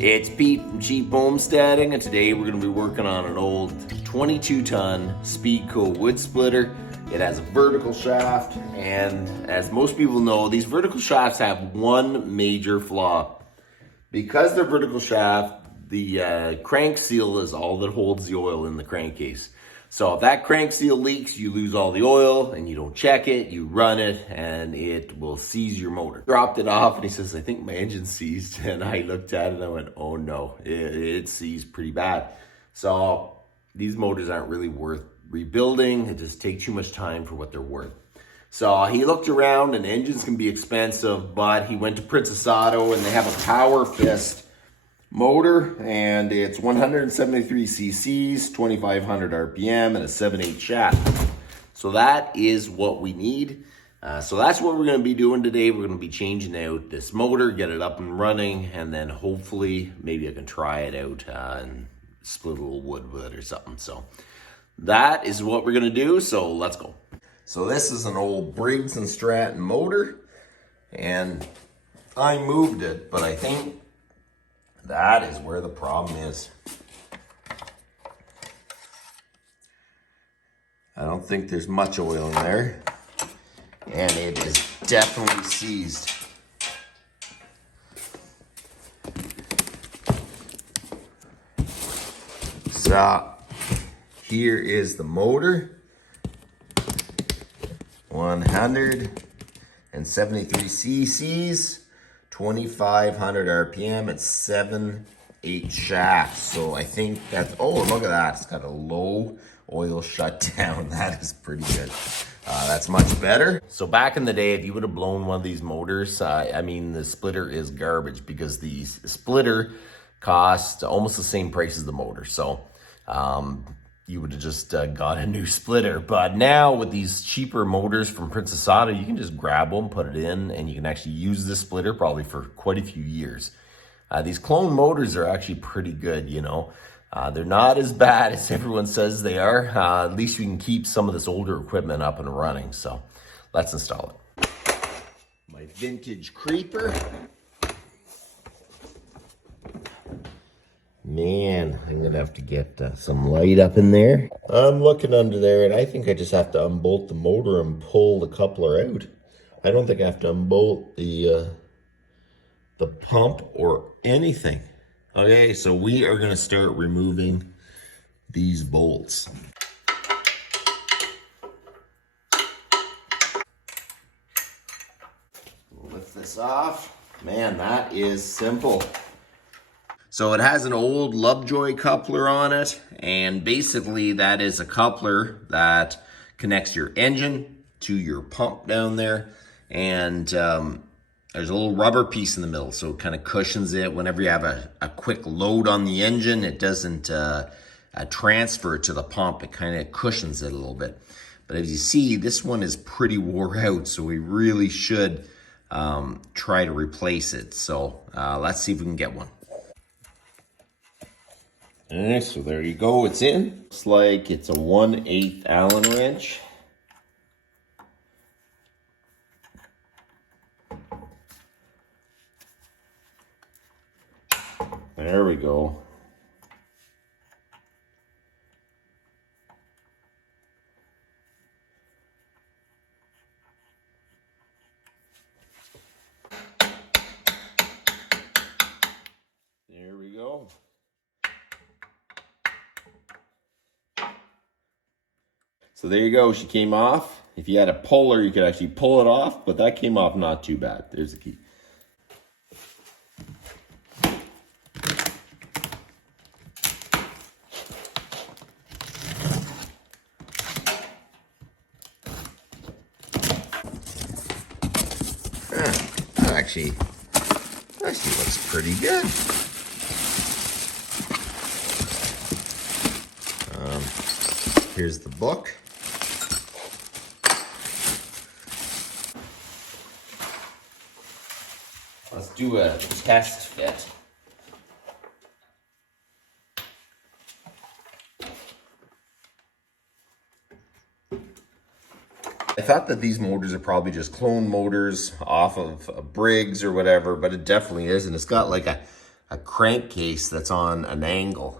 It's Pete from Cheap Homesteading, and today we're going to be working on an old 22-ton Speedco wood splitter. It has a vertical shaft, and as most people know, these vertical shafts have one major flaw. Because they're vertical shaft, the crank seal is all that holds the oil in the crankcase. So if that crank seal leaks, you lose all the oil and you don't check it, you run it, and it will seize your motor. Dropped it off and he says, I think my engine's seized. And I looked at it and I went, oh no, it's seized pretty bad. So these motors aren't really worth rebuilding. It just takes too much time for what they're worth. So he looked around, and engines can be expensive, but he went to Princess Auto and they have a Power Fist motor, and it's 173 cc's, 2500 RPM, and a 7/8 shaft. So that is what we need. So that's what we're going to be doing today. We're going to be changing out this motor, get it up and running, and then hopefully maybe I can try it out and split a little wood with it or something. So that is what we're going to do. So let's go. So this is an old Briggs & Stratton motor, and I moved it, but I think that is where the problem is. I don't think there's much oil in there, and it is definitely seized. So here is the motor. 173 cc's, 2500 RPM, it's 7/8 shaft. So I think that's, oh, look at that. It's got a low oil shutdown. That is pretty good. That's much better. So back in the day, if you would have blown one of these motors, I mean, the splitter is garbage because the splitter costs almost the same price as the motor. So, you would have just got a new splitter. But now with these cheaper motors from Princess Auto, you can just grab them, put it in, and you can actually use this splitter probably for quite a few years. These clone motors are actually pretty good, you know. They're not as bad as everyone says they are. At least we can keep some of this older equipment up and running. So let's install it. My vintage creeper. Man, I'm gonna have to get some light up in there. I'm looking under there, and I think I just have to unbolt the motor and pull the coupler out. I don't think I have to unbolt the pump or anything. Okay, so we are gonna start removing these bolts. Lift this off. Man, that is simple. So it has an old Lovejoy coupler on it, and basically that is a coupler that connects your engine to your pump down there, and there's a little rubber piece in the middle, so it kind of cushions it. Whenever you have a quick load on the engine, it doesn't transfer to the pump. It kind of cushions it a little bit. But as you see, this one is pretty wore out, so we really should try to replace it. So let's see if we can get one. Alright, so there you go, it's in. Looks like it's a 1/8 Allen wrench. There we go. There we go. So there you go, she came off. If you had a puller, you could actually pull it off, but that came off not too bad. There's the key. That actually looks pretty good. Here's the book. Let's do a test fit. thought that these motors are probably just clone motors off of a Briggs or whatever, but it definitely isn't. It's got like a crankcase that's on an angle,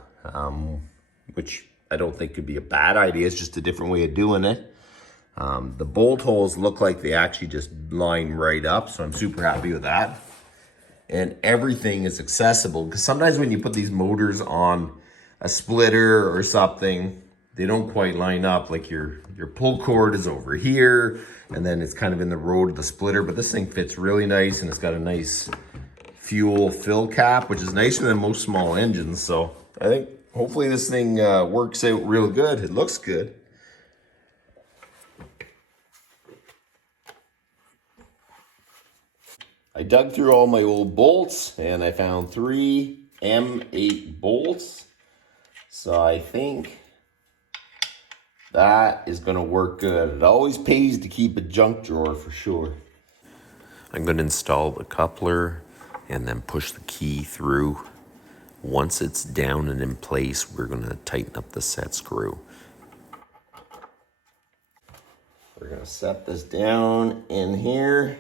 which I don't think could be a bad idea. It's just a different way of doing it. The bolt holes look like they actually just line right up, so I'm super happy with that. And everything is accessible, because sometimes when you put these motors on a splitter or something, they don't quite line up. Like your pull cord is over here, and then it's kind of in the road of the splitter, but this thing fits really nice, and it's got a nice fuel fill cap, which is nicer than most small engines. So I think hopefully this thing works out real good. It looks good. I dug through all my old bolts and I found 3 M8 bolts. So I think that is gonna work good. It always pays to keep a junk drawer for sure. I'm gonna install the coupler and then push the key through. Once it's down and in place, we're gonna tighten up the set screw. We're gonna set this down in here,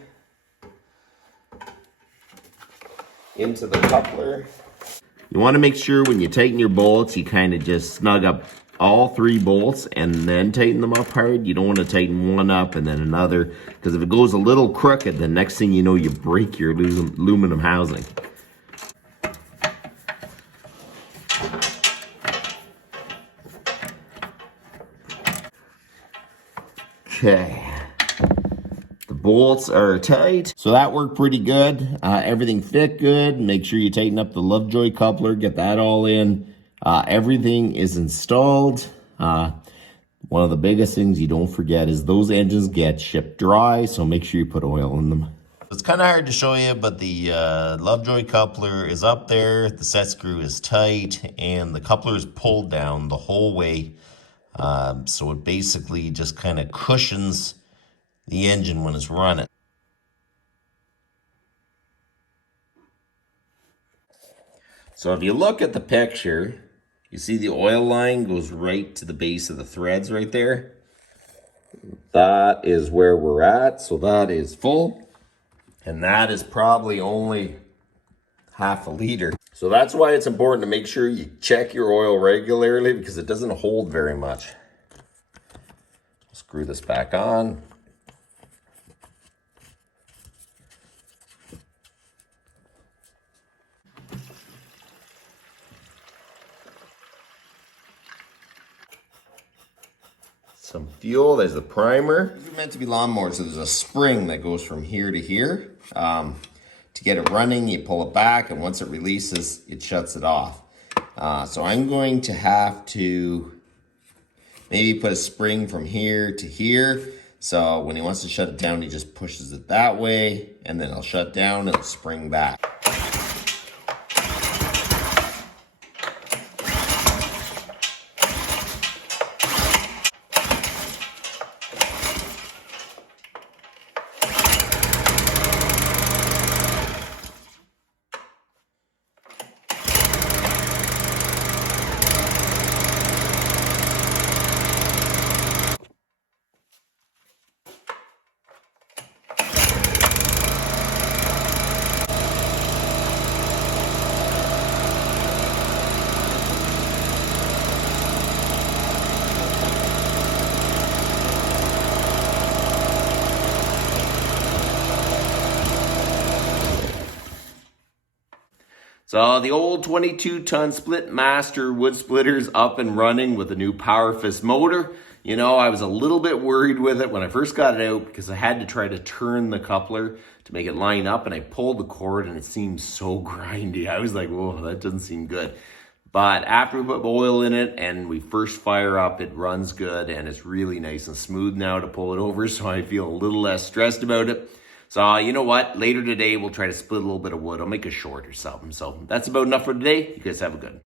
into the coupler. You want to make sure when you tighten your bolts, you kind of just snug up all 3 bolts and then tighten them up hard. You don't want to tighten one up and then another, because if it goes a little crooked, the next thing you know, you break your aluminum housing. Okay. Bolts are tight, so that worked pretty good. Everything fit good. Make sure you tighten up the Lovejoy coupler, get that all in. Everything is installed. One of the biggest things you don't forget is those engines get shipped dry, so make sure you put oil in them. It's kind of hard to show you, but the Lovejoy coupler is up there, the set screw is tight, and the coupler is pulled down the whole way. So it basically just kind of cushions the engine when it's running. So if you look at the picture, you see the oil line goes right to the base of the threads right there. That is where we're at, so that is full. And that is probably only half a liter. So that's why it's important to make sure you check your oil regularly, because it doesn't hold very much. Screw this back on. Some fuel, there's the primer. These are meant to be lawnmowers, so there's a spring that goes from here to here. To get it running, you pull it back, and once it releases, it shuts it off. So I'm going to have to maybe put a spring from here to here. So when he wants to shut it down, he just pushes it that way, and then it'll shut down and it'll spring back. So the old 22-ton split master wood splitter's up and running with a new Power Fist motor. You know, I was a little bit worried with it when I first got it out, because I had to try to turn the coupler to make it line up, and I pulled the cord and it seemed so grindy. I was like, whoa, that doesn't seem good. But after we put oil in it and we first fire up, it runs good, and it's really nice and smooth now to pull it over, so I feel a little less stressed about it. So you know what? Later today, we'll try to split a little bit of wood. I'll make a short or something. So that's about enough for today. You guys have a good one.